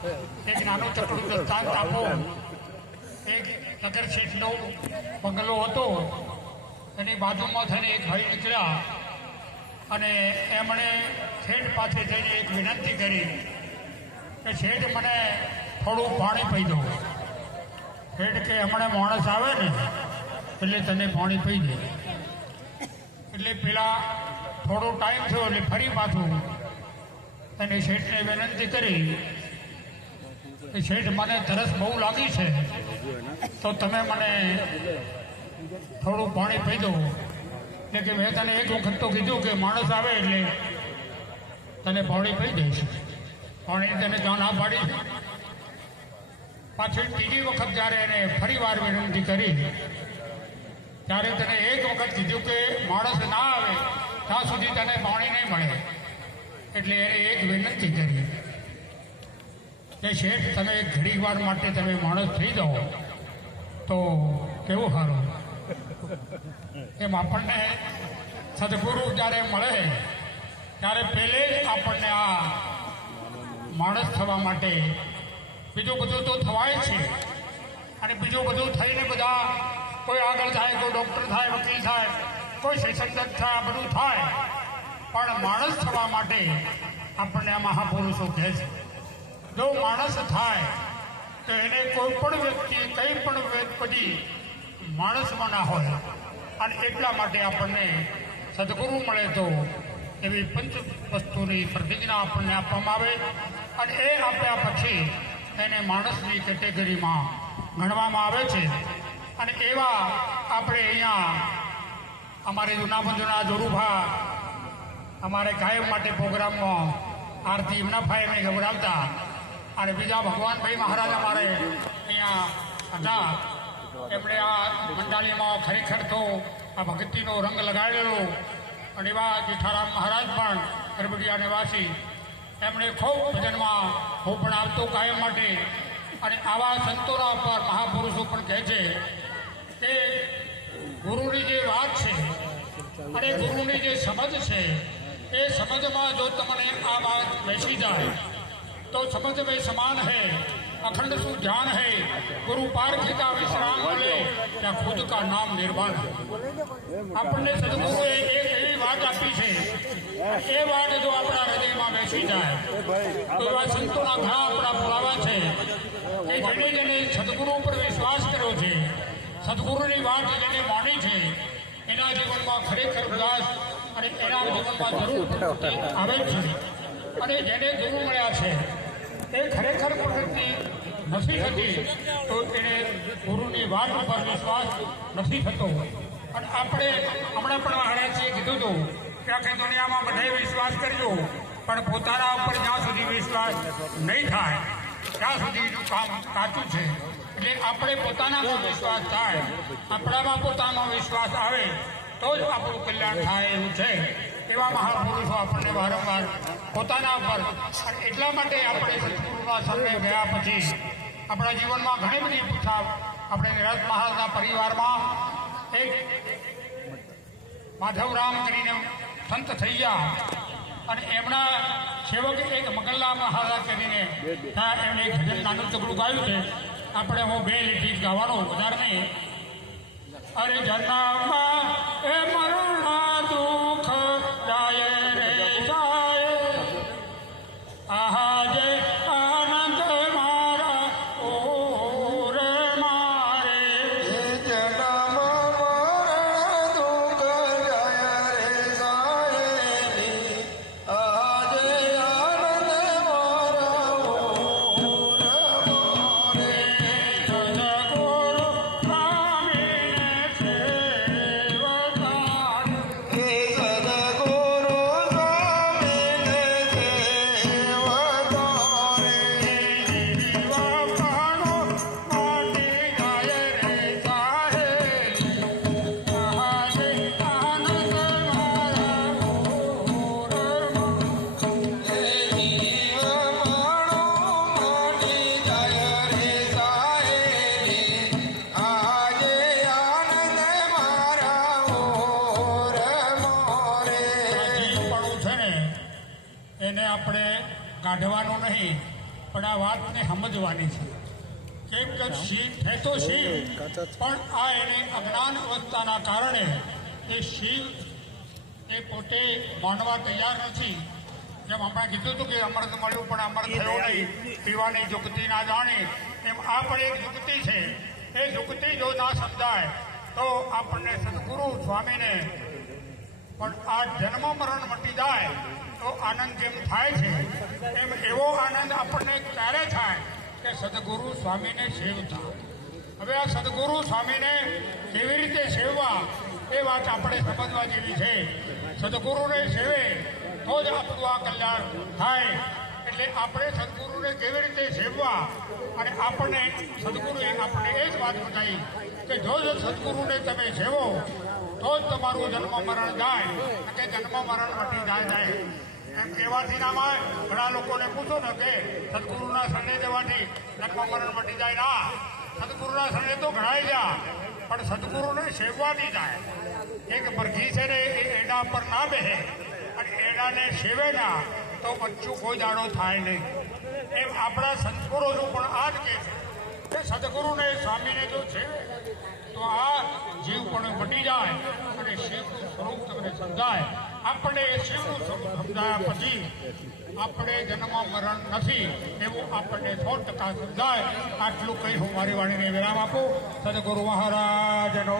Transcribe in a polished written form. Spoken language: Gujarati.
એક નાનું ચકડું દસ્તાન તાપો એક નગર શેઠનો બંગલો હતો. એની બાજુમાં થઈને એક ભાઈ નીકળ્યા અને એમણે શેઠ પાસે જઈને એક વિનંતી કરી કે શેઠ મને થોડું પાણી પી દો. શેઠ કે હમણાં માણસ આવે ને એટલે તને પાણી પી દે. એટલે પેલા થોડો ટાઈમ થયો એટલે ફરી પાછું અને શેઠને વિનંતી કરી કે શેઠ મને તરસ બહુ લાગી છે તો તમે મને થોડું પાણી પી દો. એટલે કે મેં તને એક વખત તો કીધું કે માણસ આવે એટલે તને પાણી પી દઈશ. પાણી તને ત્યાં ના પાડી. પાછી ત્રીજી વખત જ્યારે એને ફરી વાર વિનંતી કરી ત્યારે તને એક વખત કીધું કે માણસ ના આવે ત્યાં સુધી તને પાણી નહીં મળે. એટલે એને એક વિનંતી કરી કે શેઠ તમે એક ઘડી વાર માટે તમે માણસ થઈ જાઓ તો કેવું સારું. એમ આપણને સદગુરુ જ્યારે મળે ત્યારે પહેલે જ આપણને આ માણસ થવા માટે બીજું બધું તો થવાય છે અને બીજું બધું થઈને બધા કોઈ આગળ થાય, કોઈ ડૉક્ટર થાય, વકીલ થાય, કોઈ સેશન જજ થાય, બધું થાય, પણ માણસ થવા માટે આપણને આ મહાપુરુષો કહે છે જો માણસ થાય તો એને કોઈ પણ વ્યક્તિ કંઈ પણ બધી માણસમાં ના હોય. અને એટલા માટે આપણને સદગુરુ મળે તો એવી પંચ વસ્તુની પ્રતિજ્ઞા આપણને આપવામાં આવે અને એ આપ્યા પછી એને માણસની કેટેગરીમાં ગણવામાં આવે છે. અને એવા આપણે અહીંયા અમારે જૂના બંધુના જોરુભા અમારે કાયમ માટે પ્રોગ્રામમાં આરતી નફાએ મેં ગવડાવતા અને બીજા ભગવાનભાઈ મહારાજ અમારે અહીંયા હતા. એમણે આ મંડાલીમાં ખરેખર તો આ ભક્તિનો રંગ લગાડેલો અને એવા જેઠારામ મહારાજ પણ કરબડિયા નિવાસી એમણે ખૂબ ભજનમાં હું પણ આવતો કાયમ માટે. અને આવા સંતોના પર મહાપુરુષો પણ કહે છે કે ગુરુની જે વાત છે અને ગુરુની જે સમજ છે એ સમજમાં જો તમને આ વાત બેસી જાય તો समझ में समान है अखंड सु ज्ञान है गुरु पारखिता विश्राम बोले क्या खुद का नाम निर्वाण है. આપણને સદગુરુએ એક એવી વાત આપી છે એ વાત જો આપણા હૃદયમાં બેસી જાય તો એવા સંતોના ઘણા આપણા પુરાવા છે કે જેને સદગુરુ ઉપર વિશ્વાસ કર્યો છે, સદગુરુની વાત જેને માની છે એના જીવનમાં ખરેખર ઉલ્લાસ અને એના જીવનમાં જરૂર આવે છે. અને જેને ગુરુ મળ્યા છે એ ખરેખર પ્રગતિ નથી થતી તો એને ગુરુની વાત ઉપર વિશ્વાસ નથી થતો. અને આપણે હમણાં પણ મહારાજજીએ કીધું હતું કે આખી દુનિયામાં બધાએ વિશ્વાસ કરજો પણ પોતાના ઉપર જ્યાં સુધી વિશ્વાસ નહીં થાય ત્યાં સુધીનું કામ કાચું છે. એટલે આપણે પોતાના પર વિશ્વાસ થાય, આપણામાં પોતાનો વિશ્વાસ આવે તો જ આપણું કલ્યાણ થાય એવું છે. એવા મહાપુરુષો આપણને વારંવાર પોતાના પર એટલા માટે આપણે સદગુરુના શરણે ગયા પછી આપણા જીવનમાં ઘણી બધી પૂછા. આપણે નિરજ મહારાજના પરિવારમાં એક માધવરામ કરીને સંત થઈ ગયા અને એમના સેવક એક મગનલાલ મહારાજ કરીને એમને એક ભજન નાનું ચકડું ગાયું છે. આપણે હું 2 લીટી ગાવાનો વધારે નહીં. અરે જન્મમાં એ મરણા દુઃખ જાય રે જાય આહા જે આનંદ મારા ઓર મારે જન્મ મરણ દુઃખ જાય રે જાય આજે આનંદ મારા ઓર મારે સદગુરુ સ્વામીને સેવકાર હે સદગુરુ સ્વામીને સેવકારે જીવા પાણો માટી જાય રે સાહે આહા જે આનંદ મારા ઓર હે જીવ માણો માટી જાય રે સાહેલી આજે આનંદ મારા ઓર મોરે જીવપણું છે ને એને આપણે કાઢવાનું નહીં પણ આ વાતને સમજવાની છે. કેમ કે શિવ છે તો શિવ, પણ આ એની અજ્ઞાન અવસ્થાના કારણે એ શિવ એ પોતે માનવા તૈયાર નથી. જેમ આપણે કીધું હતું કે અમૃત મળ્યું પણ અમૃત થયો નહીં, પીવાની જુગતી ના જાણી, એમ આ પણ એક જુગતી છે. એ જુગતી જો ના સમજાય તો આપણને સદગુરુ સ્વામીને પણ આ જન્મ મરણ મટી જાય તો આનંદ જેમ થાય છે એમ એવો આનંદ આપણને ક્યારે થાય કે સદગુરુ સ્વામીને સેવતા. હવે આ સદગુરુ સ્વામીને કેવી રીતે સેવવા એ વાત આપણે સમજવા જેવી છે. સદગુરુને સેવે તો જ આપણું આ કલ્યાણ થાય. એટલે આપણે સદગુરુને કેવી રીતે સેવવા, અને આપણને સદગુરુએ આપણને એ જ વાત બતાવી કે જો સદગુરુને તમે સેવો તો જ તમારું જન્મ મરણ જાય, કે જન્મ મરણ મટી જાય. એમ કહેવાથી નામાં ઘણા લોકોને પૂછો ને કે સદગુરુના શરણે જવાથી જન્મ મરણ મટી જાય. ના, સદગુરુના શરણે તો ઘણાય ગયા, પણ સદગુરુને સેવવાથી જાય. એક ભરઘી છે ને એ એડા પર ના બેસે અને એડાને સેવે ના તો બચ્ચું કોઈ દાડો થાય નહીં. એમ આપણા સંતપુરુષો પણ આ જ કહે છે કે સદગુરુને સ્વામીને જો સેવે તો આ જીવ પણ મટી જાય અને શિવનું સ્વરૂપ તમને સમજાય. આપણે એ શિવનું સ્વરૂપ સમજાયા પછી આપણે જન્મ મરણ નથી એવું આપણને 100% સમજાય. આટલું કહી હું મારી વાણીને વિરામ આપું. સદગુરુ મહારાજનો